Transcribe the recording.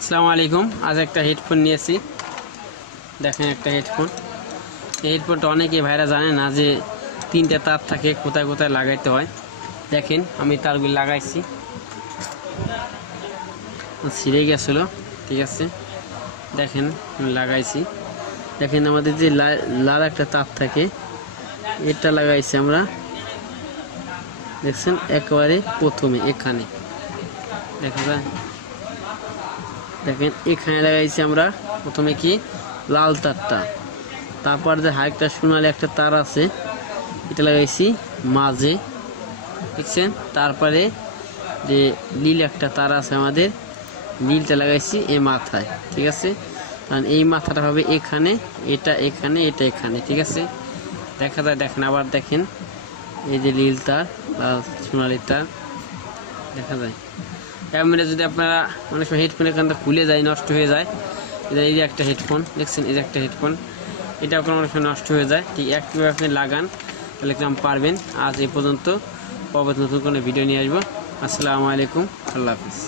আসসালামু আলাইকুম। আজ একটা হেডফোন নিয়েছি, দেখেন একটা হেডফোন। এই হেডফোনটা অনেকে ভাইরা জানে না যে তিনটা তার থাকে, কোথায় কোথায় লাগাইতে হয়। দেখেন আমি তারগুলি লাগাইছি, ছিঁড়ে গেছিলো, ঠিক আছে। দেখেন আমি লাগাইছি, দেখেন আমাদের যে লাল একটা তার থাকে এটা লাগাইছি আমরা, দেখছেন একেবারে প্রথমে এখানে দেখা যায়। দেখেন এখানে লাগাইছি আমরা প্রথমে কি লাল তারটা, তারপর যে হাইকটা সোনালি একটা তার আছে এটা লাগাইছি মাঝে, দেখছেন। তারপরে যে নীল একটা তার আছে আমাদের, নীলটা লাগাইছি এই মাথায়, ঠিক আছে। কারণ এই মাথাটা হবে এখানে, এটা এখানে, এটা এখানে, ঠিক আছে। দেখা যায়, দেখেন আবার দেখেন এই যে নীল তার লাল সোনালি তার দেখা যায়। ক্যামেরা যদি আপনারা অনেক সময় হেডফোন এখানটা খুলে যায়, নষ্ট হয়ে যায়। এই যে একটা হেডফোন দেখছেন, এই যে একটা হেডফোন, এটা আপনার অনেক সময় নষ্ট হয়ে যায়। ঠিক একইভাবে আপনি লাগান, তাহলে একদম পারবেন। আজ এই পর্যন্ত, পরবর্তী নতুন কোনো ভিডিও নিয়ে আসবো। আসসালামু আলাইকুম, আল্লাহ হাফিজ।